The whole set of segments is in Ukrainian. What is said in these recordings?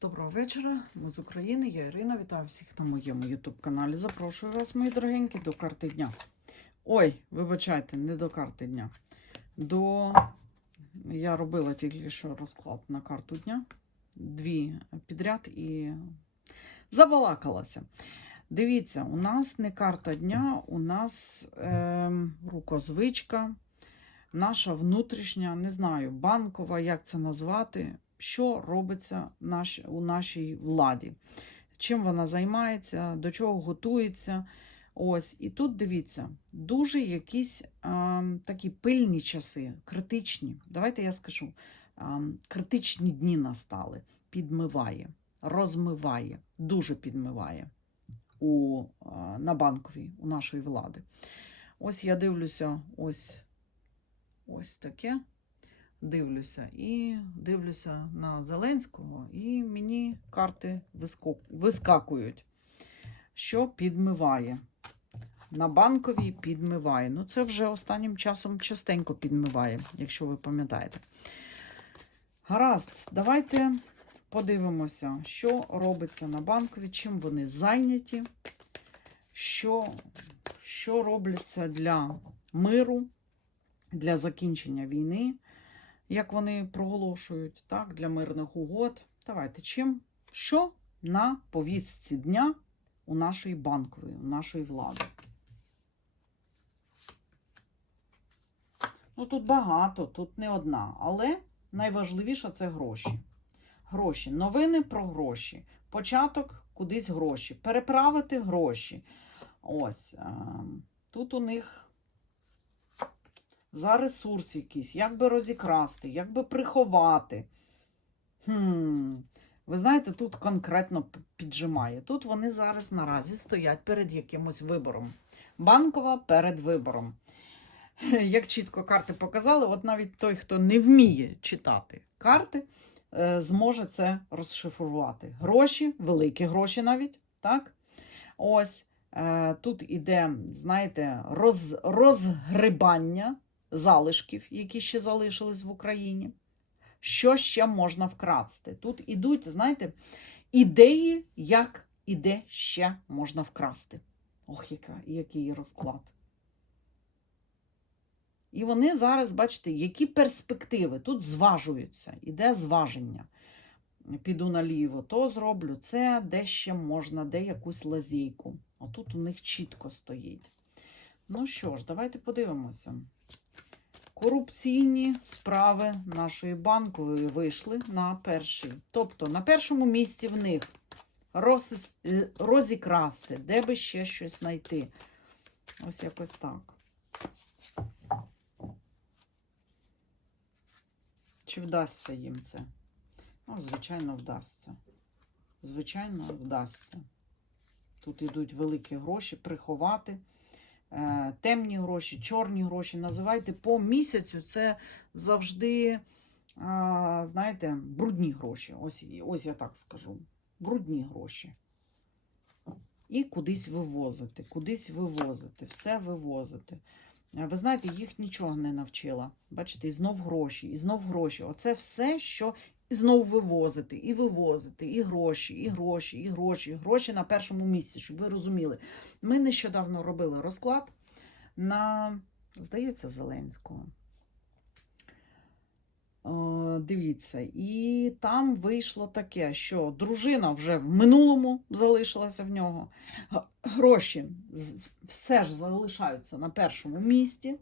Доброго вечора, ми з України, я Ірина. Вітаю всіх на моєму YouTube-каналі. Запрошую вас, мої дорогенькі, до карти дня. Ой, вибачайте, не до карти дня. До. Я робила тільки що розклад на карту дня. Дві підряд і забалакалася. Дивіться, у нас не карта дня, у нас ем, рукозвичка, наша внутрішня, не знаю, банкова, як це назвати що робиться наш, у нашій владі, чим вона займається, до чого готується. Ось, І тут дивіться, дуже якісь а, такі пильні часи, критичні. Давайте я скажу, а, критичні дні настали. Підмиває, розмиває, дуже підмиває у, а, на банковій у нашої влади. Ось я дивлюся, ось, ось таке дивлюся і дивлюся на Зеленського, і мені карти вискакують, що підмиває. На банковій підмиває. Ну, це вже останнім часом частенько підмиває, якщо ви пам'ятаєте. Гаразд, давайте подивимося, що робиться на банковій, чим вони зайняті, що, що робляться для миру, для закінчення війни як вони проголошують так, для мирних угод. Давайте чим? Що на повістці дня у нашої банкової, у нашої влади? Ну, тут багато, тут не одна, але найважливіше це гроші. Гроші, новини про гроші, початок кудись гроші, переправити гроші. Ось е, тут у них за ресурс якийсь, як би розікрасти, як би приховати. Хм. Ви знаєте, тут конкретно піджимає. Тут вони зараз наразі стоять перед якимось вибором. Банкова перед вибором. Як чітко карти показали, от навіть той, хто не вміє читати карти, е, зможе це розшифрувати. Гроші, великі гроші навіть, так? Ось е, тут іде, знаєте, роз, розгрибання залишків, які ще залишились в Україні. Що ще можна вкрасти? Тут ідуть, знаєте, ідеї, як і де ще можна вкрасти. Ох, яка, який розклад. І вони зараз, бачите, які перспективи тут зважуються, іде зваження. Піду наліво, то зроблю це, де ще можна, де якусь лазейку. Отут у них чітко стоїть. Ну що ж, давайте подивимося. Корупційні справи нашої банкової вийшли на перший. Тобто на першому місці в них роз, е, розікрасти, де би ще щось знайти. Ось якось так. Чи вдасться їм це? Ну, звичайно, вдасться. Звичайно, вдасться. Тут йдуть великі гроші приховати. Е, темні гроші, чорні гроші, називайте по місяцю. Це завжди, знаєте, брудні гроші. Ось, ось я так скажу. Брудні гроші. І кудись вивозити, кудись вивозити, все вивозити. Е, Ви знаєте, їх нічого не навчила. Бачите, і знов гроші, і знов гроші. Оце все, що і знов вивозити, і вивозити, і гроші, і гроші, і гроші, і гроші на першому місці, щоб ви розуміли. Ми нещодавно робили розклад на, здається, Зеленського. Е, Дивіться, і там вийшло таке, що дружина вже в минулому залишилася в нього. Гроші все ж залишаються на першому місці.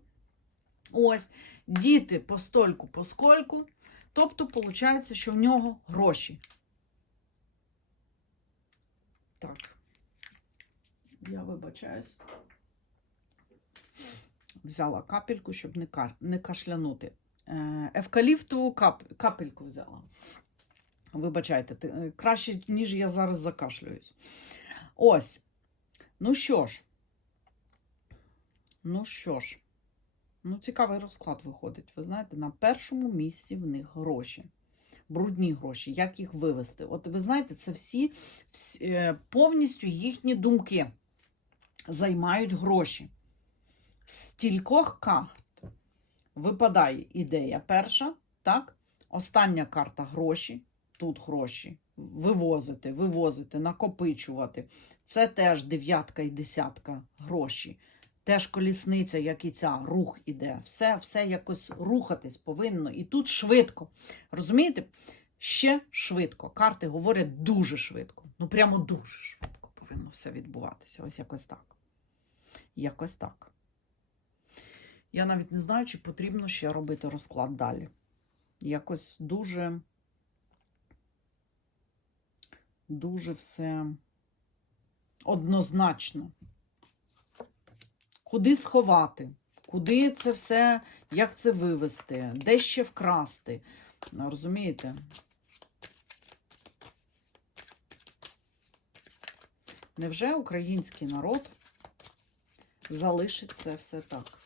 Ось, діти постольку поскольку. Тобто, виходить, що в нього гроші. Так. Я вибачаюсь. Взяла капельку, щоб не, не кашлянути. Е, Евкаліптову кап... капельку взяла. Вибачайте, е, краще, ніж я зараз закашлююсь. Ось. Ну що ж. Ну що ж. Ну, цікавий розклад виходить. Ви знаєте, на першому місці в них гроші. Брудні гроші, як їх вивести. От ви знаєте, це всі, всі е, повністю їхні думки займають гроші. З стількох карт випадає ідея перша, так? Остання карта гроші. тут гроші. Вивозити, вивозити, накопичувати. Це теж дев'ятка і десятка гроші. Теж колісниця, як і ця, рух іде. Все, все якось рухатись повинно. І тут швидко. Розумієте? Ще швидко. Карти говорять дуже швидко. Ну, прямо дуже швидко повинно все відбуватися. Ось якось так. Якось так. Я навіть не знаю, чи потрібно ще робити розклад далі. Якось дуже, дуже все однозначно. Куди сховати? Куди це все, як це вивести, де ще вкрасти? Ну, Розумієте? Невже український народ залишить це все так?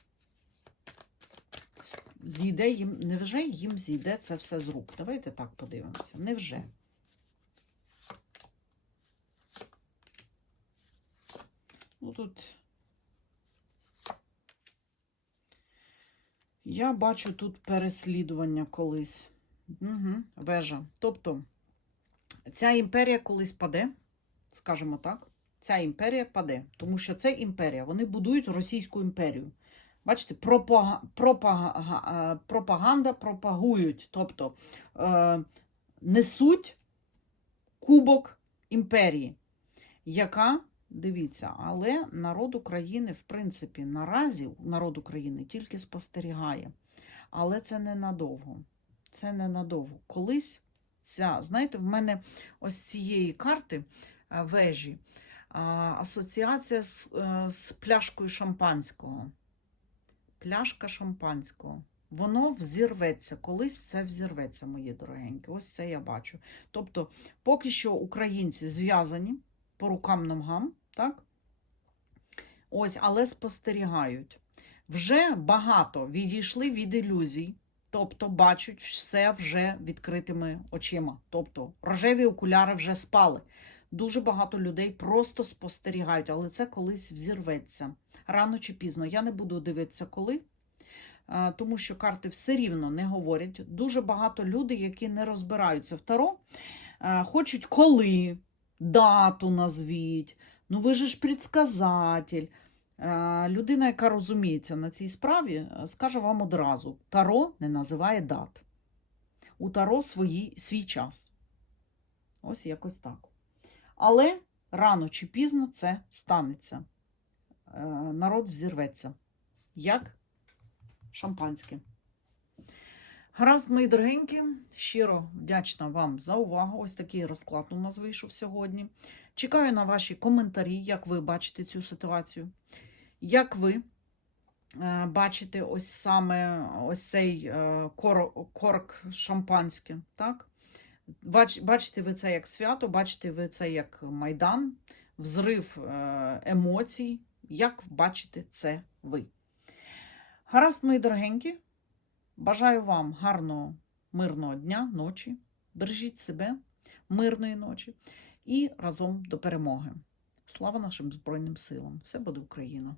Зійде їм, невже їм зійде це все з рук? Давайте так подивимося. Невже? Ну тут. Я бачу тут переслідування колись. Угу, вежа. Тобто, ця імперія колись паде, скажімо так. Ця імперія паде, тому що це імперія. Вони будують Російську імперію. Бачите, пропага, пропага, е, пропаганда пропагують, тобто е, несуть кубок імперії, яка, дивіться, але народ України, в принципі, наразі народ України тільки спостерігає. Але це ненадовго. Це ненадовго. Колись ця, знаєте, в мене ось цієї карти е, вежі асоціація з, е, з пляшкою шампанського. Пляшка шампанського. Воно взірветься, колись це взірветься, мої дорогенькі. Ось це я бачу. Тобто, поки що українці зв'язані по рукам ногам, так? Ось, але спостерігають. Вже багато відійшли від ілюзій, тобто бачать все вже відкритими очима. Тобто рожеві окуляри вже спали. Дуже багато людей просто спостерігають, але це колись взірветься. Рано чи пізно. Я не буду дивитися, коли, е, тому що карти все рівно не говорять. Дуже багато людей, які не розбираються в таро, е, хочуть коли, дату назвіть. Ну, ви же ж предсказатель. Е, Людина, яка розуміється на цій справі, е, скаже вам одразу: Таро не називає дат. У Таро свої, свій час. Ось якось так. Але рано чи пізно це станеться. Е, Народ взірветься. Як шампанське. Гаразд, мої дорогенькі, щиро вдячна вам за увагу. Ось такий розклад у нас вийшов сьогодні. Чекаю на ваші коментарі, як ви бачите цю ситуацію. Як ви е, бачите ось саме ось цей е, кор, корк шампанське, так? Бач, бачите ви це як свято, бачите ви це як майдан, взрив е, емоцій. Як бачите це ви? Гаразд, мої дорогенькі, бажаю вам гарного, мирного дня, ночі. Бережіть себе, мирної ночі і разом до перемоги. Слава нашим Збройним силам! Все буде Україна!